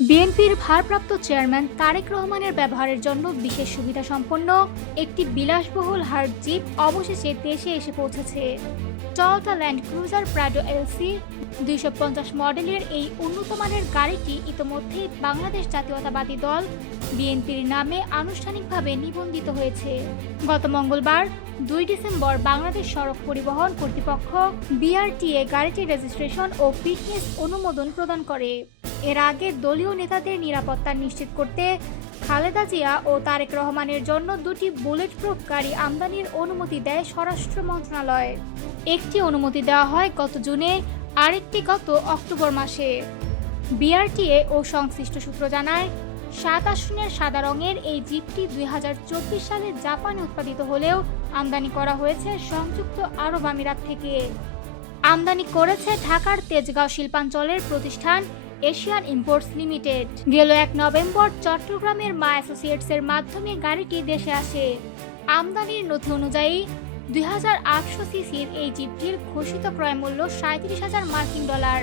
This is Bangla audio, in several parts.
বিএনপির ভারপ্রাপ্ত চেয়ারম্যান তারেক রহমানের ব্যবহারের জন্য বিশেষ সুবিধা সম্পন্ন একটি বিলাসবহুল হার্ড জিপ অবশেষে দেশে এসে পৌঁছেছে। Toyota Land Cruiser Prado LC দুইশো পঞ্চাশ মডেলের এই উন্নত মানের গাড়িটি ইতোমধ্যেই বাংলাদেশ জাতীয়তাবাদী দল বিএনপির নামে আনুষ্ঠানিকভাবে নিবন্ধিত হয়েছে। গত মঙ্গলবার, দুই ডিসেম্বর বাংলাদেশ সড়ক পরিবহন কর্তৃপক্ষ বিআরটিএ গাড়িটির রেজিস্ট্রেশন ও ফিটনেস অনুমোদন প্রদান করে। এর আগে দলীয় নেতাদের নিরাপত্তা নিশ্চিত করতে খালেদা জিয়া ও তারেক রহমানের জন্য দুটি বুলেট প্রুফ গাড়ি আমদানির অনুমতি দেয় স্বরাষ্ট্র মন্ত্রণালয়। একটি অনুমতি দেওয়া হয় গত জুনে, আরেকটি গত অক্টোবর মাসে। বিআরটিএ ও সংশ্লিষ্ট সূত্র জানায়, সাত আসনের সাদা রঙের এই জিপটি দুই হাজার চব্বিশ সালে জাপানে উৎপাদিত হলেও আমদানি করা হয়েছে সংযুক্ত আরব আমিরাত থেকে। আমদানি করেছে ঢাকার তেজগাঁও শিল্পাঞ্চলের প্রতিষ্ঠান এশিয়ান ইম্পোর্টস লিমিটেড। গেল এক নভেম্বর চট্টগ্রামের মা অ্যাসোসিয়েটসের মাধ্যমে গাড়িটি দেশে আসে। আমদানির নথি অনুযায়ী দুই হাজার আটশো সিসির এই জিপটির ঘোষিত ক্রয় মূল্য সাঁত্রিশ হাজার মার্কিন ডলার।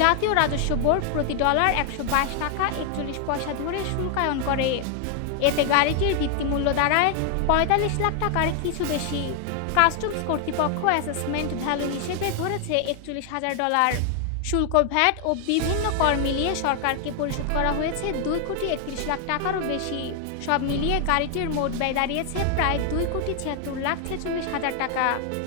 জাতীয় রাজস্ব বোর্ড প্রতি ডলার একশো বাইশ টাকা একচল্লিশ পয়সা ধরে শুল্কায়ন করে। এতে গাড়িটির ভিত্তিমূল্য দাঁড়ায় পঁয়তাল্লিশ লাখ টাকার কিছু বেশি। কাস্টমস কর্তৃপক্ষ অ্যাসেসমেন্ট ভ্যালু হিসেবে ধরেছে একচল্লিশ হাজার ডলার। শুল্ক ভ্যাট ও বিভিন্ন কর মিলিয়ে সরকারকে পরিশোধ করা হয়েছে দুই কোটি একত্রিশ লাখ টাকারও বেশি। সব মিলিয়ে গাড়িটির মোট ব্যয় দাঁড়িয়েছে প্রায় দুই কোটি ছিয়াত্তর লাখ ছেচল্লিশ হাজার টাকা।